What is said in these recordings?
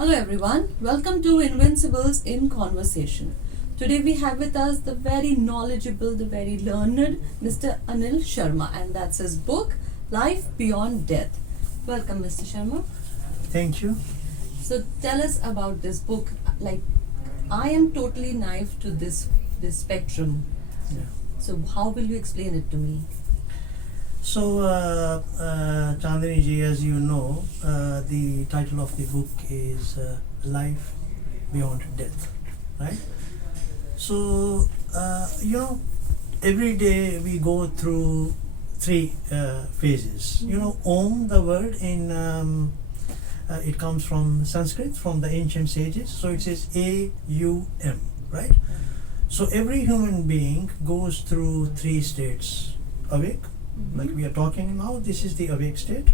Hello everyone, welcome to Invincibles in Conversation. Today we have with us the very knowledgeable, the very learned Mr. Anil Sharma, and that's his book, Life Beyond Death. Welcome Mr. Sharma. Thank you. So tell us about this book. Like, I am totally naive to this spectrum. Yeah. So how will you explain it to me? So, Chandani ji, as you know, the title of the book is Life Beyond Death, right? So, every day we go through three phases. You know, Om, the word in it comes from Sanskrit, from the ancient sages. So it says A-U-M, right? So every human being goes through three states: awake, like we are talking now, this is the awake state.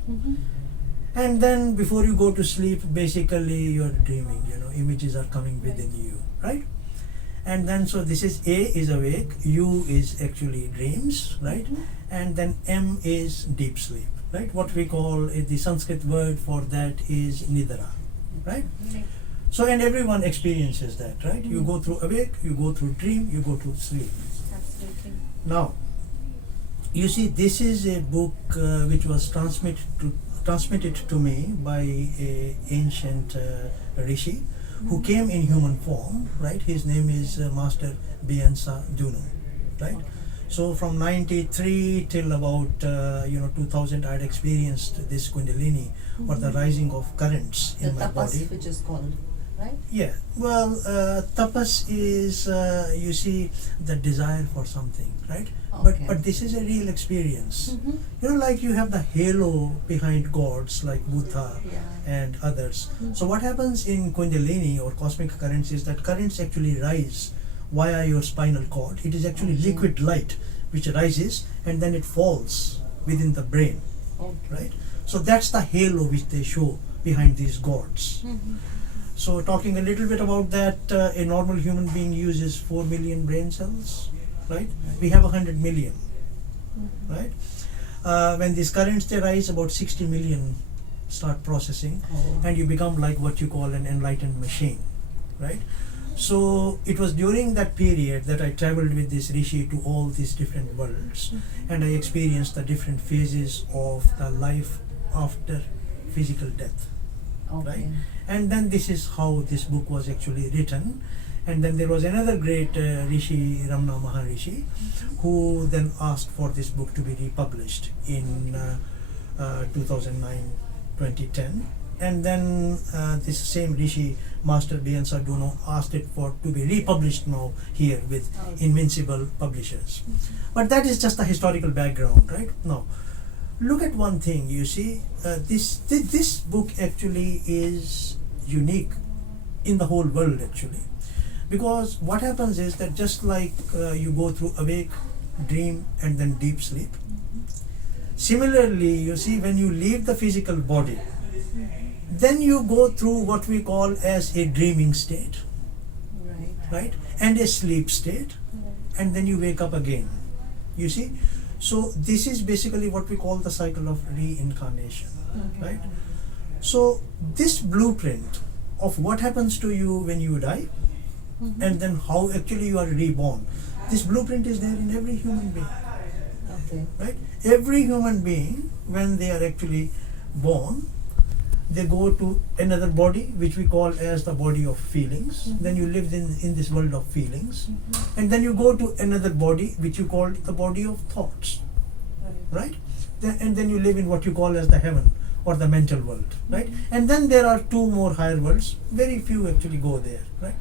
And then before you go to sleep, basically you're dreaming, images are coming within you, right? And then so this is A is awake, U is actually dreams, right? And then M is deep sleep, right? What we call the Sanskrit word for that is nidra, right? So, and everyone experiences that, right? You go through awake, you go through dream, you go to sleep. Absolutely. Now, you see, this is a book which was transmitted to me by a ancient rishi who came in human form, right? His name is Master Biansa Duno, right? So from 93 till about 2000, I had experienced this Kundalini or the rising of currents in my body. Which is called, right? Yeah. Well, tapas is you see the desire for something, right? Okay. But this is a real experience. Like you have the halo behind gods like Buddha and others. So what happens in Kundalini or cosmic currents is that currents actually rise via your spinal cord. It is actually liquid light which rises and then it falls within the brain, right? So that's the halo which they show behind these gods. So talking a little bit about that, a normal human being uses 4 million brain cells, right? We have 100 million, right? When these currents they rise, about 60 million start processing, and you become like what you call an enlightened machine, right? So it was during that period that I traveled with this rishi to all these different worlds, and I experienced the different phases of the life after physical death, right? And then this is how this book was actually written. And then there was another great rishi, Ramana Maharishi, who then asked for this book to be republished in 2009-2010. And then this same rishi, Master Biansa Duno, asked it to be republished now here with Invincible publishers. But that is just the historical background, right? Now, look at one thing, you see, this book actually is unique in the whole world actually. Because what happens is that just like you go through awake, dream and then deep sleep, similarly you see when you leave the physical body, then you go through what we call as a dreaming state, right? And a sleep state, and then you wake up again, you see. So this is basically what we call the cycle of reincarnation, right? So this blueprint of what happens to you when you die, and then how actually you are reborn, this blueprint is there in every human being, right? Every human being, when they are actually born, they go to another body which we call as the body of feelings. Then you live in this world of feelings, and then you go to another body which you call the body of thoughts, right? And then you live in what you call as the heaven or the mental world, right? And then there are two more higher worlds, very few actually go there, right?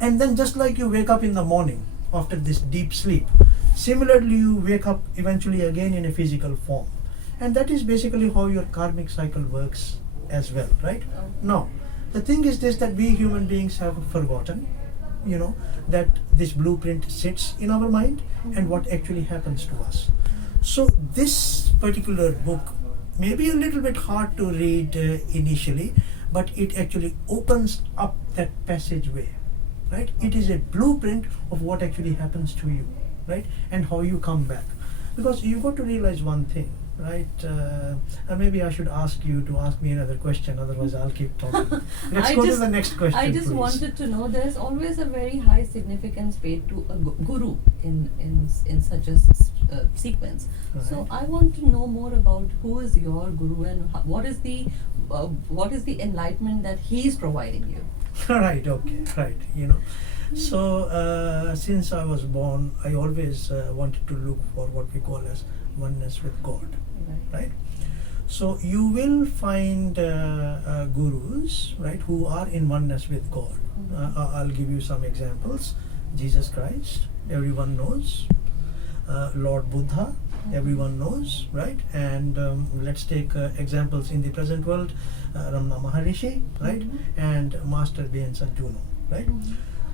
And then just like you wake up in the morning after this deep sleep, similarly you wake up eventually again in a physical form. And that is basically how your karmic cycle works as well, right? Now, the thing is this, that we human beings have forgotten, that this blueprint sits in our mind and what actually happens to us. So this particular book may be a little bit hard to read initially, but it actually opens up that passageway, right? It is a blueprint of what actually happens to you, right? And how you come back. Because you've got to realize one thing, right? Maybe I should ask you to ask me another question, otherwise I'll keep talking. Let's go to the next question. I just please. wanted to know, there's always a very high significance paid to a guru in such a sequence. So Right. I want to know more about who is your guru and what is the enlightenment that he's providing you. Right, okay, right, you know. So since I was born, I always wanted to look for what we call as oneness with God, right? So you will find gurus, right, who are in oneness with God. I'll give you some examples. Jesus Christ, everyone knows. Lord Buddha, everyone knows, right? And let's take examples in the present world. Ramana Maharishi, right? And Master Behensa Juno, right?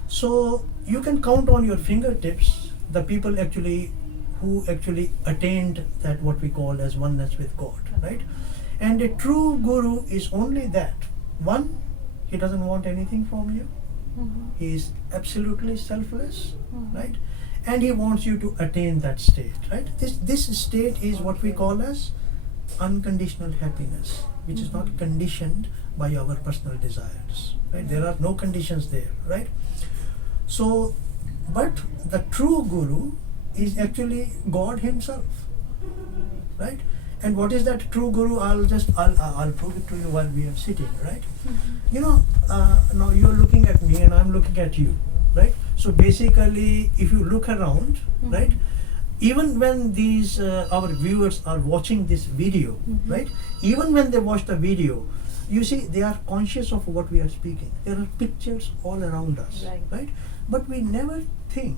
So you can count on your fingertips the people who actually attained that what we call as oneness with God, right? And a true guru is only that. One, he doesn't want anything from you. He is absolutely selfless, right? And he wants you to attain that state, right? This state is what we call as unconditional happiness, which is not conditioned by our personal desires, right? There are no conditions there, right? So, but the true guru is actually God himself, right? And what is that true guru? I'll prove it to you while we are sitting, right? You know, now you're looking at me and I'm looking at you, right? So basically, if you look around, right, even when these our viewers are watching this video, right, even when they watch the video, you see they are conscious of what we are speaking. There are pictures all around us, right? But we never think,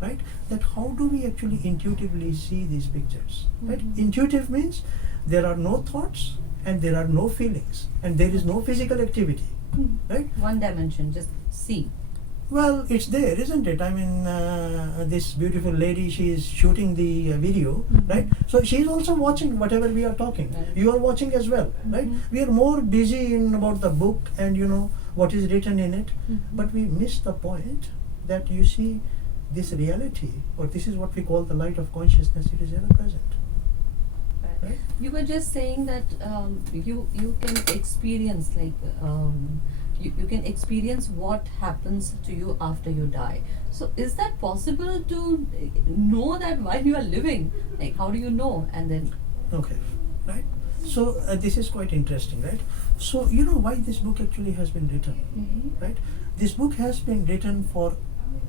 right, that how do we actually intuitively see these pictures, right? Intuitive means there are no thoughts and there are no feelings and there is no physical activity, right? One dimension, just see. Well, it's there, isn't it? I mean, this beautiful lady, she is shooting the video, right? So she's also watching whatever we are talking. Right. You are watching as well, right? We are more busy in about the book and you know what is written in it, but we miss the point that you see this reality, or this is what we call the light of consciousness. It is ever present. Right? You were just saying that you can experience you can experience what happens to you after you die. So is that possible to know that while you are living? Like, how do you know? And then Okay, right? So this is quite interesting, right? So you know why this book actually has been written, right? This book has been written for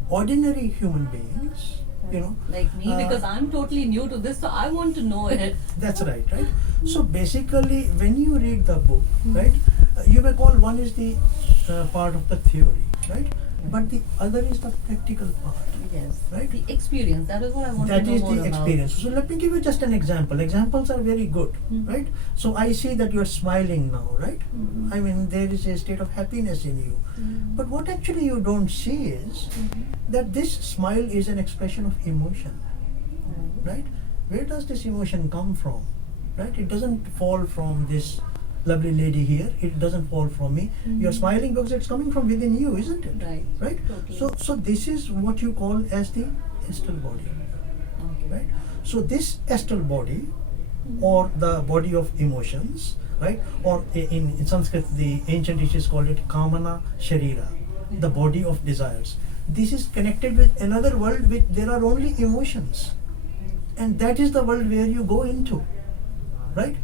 ordinary human beings, you know. like me, because I'm totally new to this, so I want to know it. That's right, right? So basically, when you read the book, right, you may call one is the part of the theory, right? But the other is the practical part. Yes, Right? the experience. That is what I want That to know is more the about. experience. So let me give you just an example. Examples are very good, right? So I see that you are smiling now, right? I mean, there is a state of happiness in you. But what actually you don't see is that this smile is an expression of emotion, right? Where does this emotion come from, right? It doesn't fall from this lovely lady here. It doesn't fall from me. You're smiling because it's coming from within you, isn't it? Right. Right? Totally. So this is what you call as the astral body, right? So this astral body, or the body of emotions, right? Or in Sanskrit, the ancient riches called it Kamana Sharira, the body of desires. This is connected with another world which there are only emotions, and that is the world where you go into, right?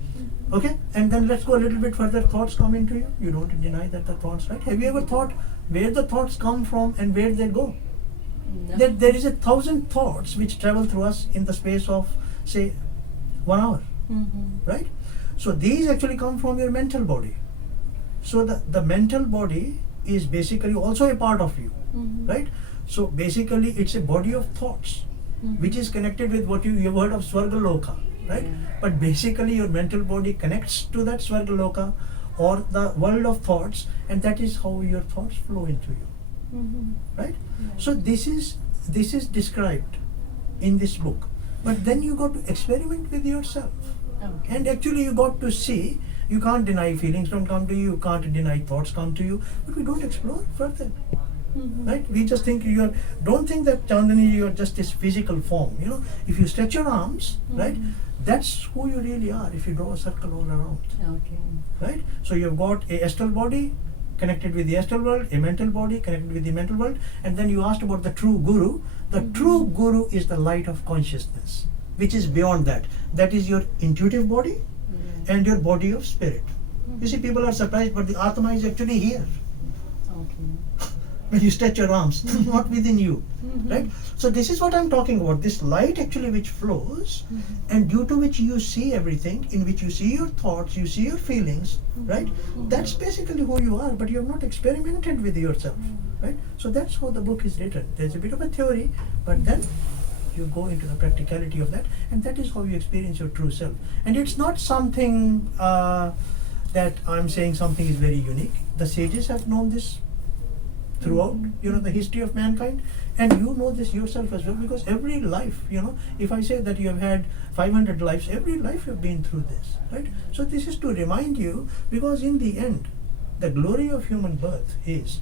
Okay, and then let's go a little bit further. Thoughts come into you. You don't deny that the thoughts, right? Have you ever thought where the thoughts come from and where they go? No. There is 1,000 thoughts which travel through us in the space of, say, 1 hour, right? So these actually come from your mental body. So the mental body is basically also a part of you, right? So basically it's a body of thoughts which is connected with what you've heard of Swargaloka, right? Yeah. But basically your mental body connects to that Swargaloka or the world of thoughts, and that is how your thoughts flow into you, right? So this is described in this book, but then you got to experiment with yourself, Okay. and actually you got to see. You can't deny feelings don't come to you, you can't deny thoughts come to you, but we don't explore further, right? We just think don't think that Chandani, you are just this physical form. You know, if you stretch your arms, right, That's who you really are if you draw a circle all around. Okay. Right? So you've got a astral body connected with the astral world, a mental body connected with the mental world, and then you asked about the true guru. The true guru is the light of consciousness, which is beyond that. That is your intuitive body and your body of spirit. You see, people are surprised, but the Atma is actually here. Okay. When you stretch your arms, not within you, right? So this is what I'm talking about. This light actually which flows, and due to which you see everything, in which you see your thoughts, you see your feelings, right? That's basically who you are, but you have not experimented with yourself, right? So that's how the book is written. There's a bit of a theory, but then you go into the practicality of that, and that is how you experience your true self. And it's not something that I'm saying something is very unique. The sages have known this throughout, the history of mankind, and you know this yourself as well, because every life, if I say that you have had 500 lives, every life you've been through this, right? So this is to remind you, because in the end, the glory of human birth is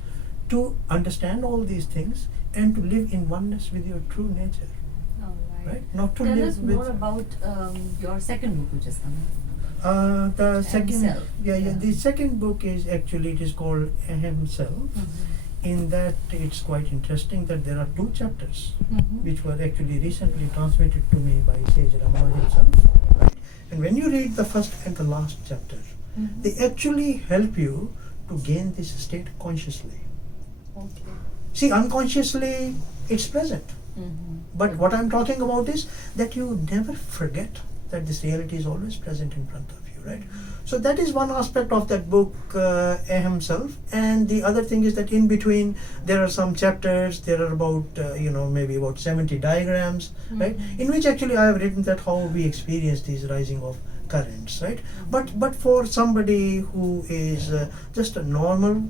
to understand all these things and to live in oneness with your true nature, right? Not to Tell live us with more about your second book, which is coming. the second, Self. the second book is actually, it is called Ahem Self. In that, it's quite interesting that there are 2 chapters which were actually recently transmitted to me by Sage Ramana himself, right? And when you read the first and the last chapter, they actually help you to gain this state consciously. Okay. See, unconsciously it's present, but what I'm talking about is that you never forget that this reality is always present in front of you, right? So that is one aspect of that book, Ahem Self. And the other thing is that in between there are some chapters. There are about maybe about 70 diagrams, right? In which actually I have written that how we experience these rising of currents, right? But for somebody who is just a normal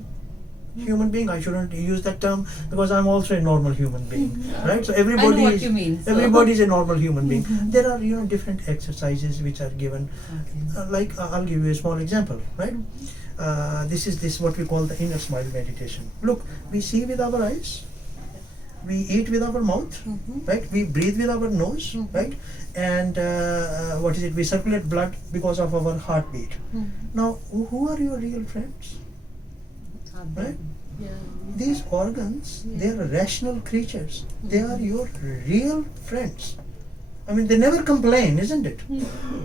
human being, I shouldn't use that term because I'm also a normal human being, right? So everybody I know what is, you mean, so. everybody is a normal human being. There are different exercises which are given. Like I'll give you a small example, right? This is what we call the inner smile meditation. Look, we see with our eyes, we eat with our mouth, right? We breathe with our nose, right? And we circulate blood because of our heartbeat. Now, who are your real friends? Right? These organs, they are rational creatures. They are your real friends. I mean, they never complain, isn't it?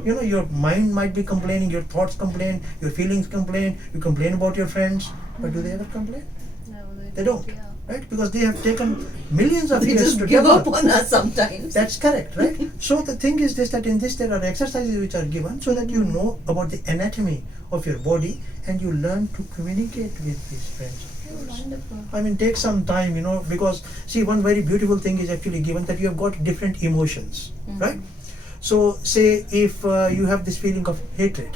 Your mind might be complaining, your thoughts complain, your feelings complain, you complain about your friends, but do they ever complain? No, They don't, right? Because they have taken millions of They years just to give develop. up on us sometimes. That's correct, right? So the thing is this, that in this there are exercises which are given so that you know about the anatomy of your body and you learn to communicate with these friends of yours. Wonderful. I mean, take some time, because see, one very beautiful thing is actually given that you have got different emotions, right? So say if you have this feeling of hatred,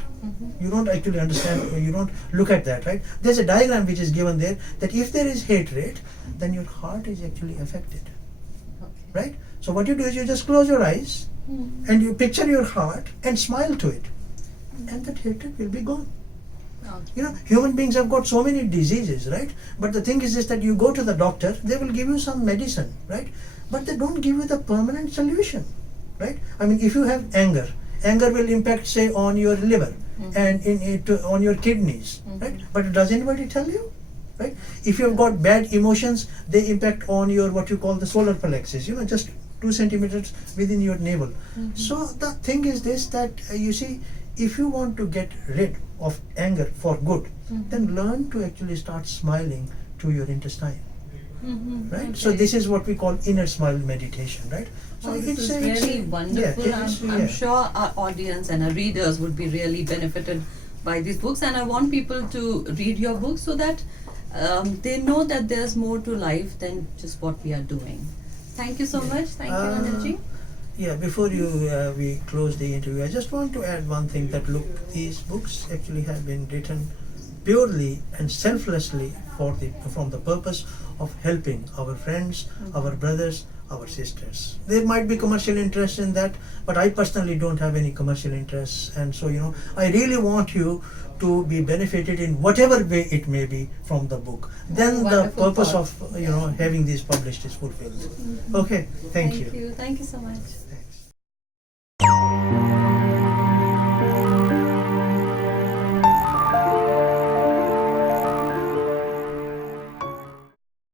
you don't actually understand, you don't look at that, right? There's a diagram which is given there that if there is hatred, then your heart is actually affected, right? So what you do is you just close your eyes and you picture your heart and smile to it, and that hatred will be gone. Human beings have got so many diseases, right? But the thing is this, that you go to the doctor, they will give you some medicine, right? But they don't give you the permanent solution, right? I mean, if you have anger will impact, say, on your liver and on your kidneys, right? But does anybody tell you, right? If you have got bad emotions, they impact on your what you call the solar plexus, just 2 centimeters within your navel. So the thing is this, that you see, if you want to get rid of anger for good, then learn to actually start smiling to your intestine, right? Okay. So this is what we call inner smile meditation, right? So this is really wonderful. Yeah, I'm sure our audience and our readers would be really benefited by these books, and I want people to read your books so that they know that there's more to life than just what we are doing. Thank you so much. Thank you, Anilji. Yeah, before we close the interview, I just want to add one thing, that look, these books actually have been written purely and selflessly from the purpose of helping our friends, our brothers, our sisters. There might be commercial interest in that, but I personally don't have any commercial interests, and so I really want you to be benefited in whatever way it may be from the book. Then the purpose of having these published is fulfilled. Okay, thank you. Thank you so much.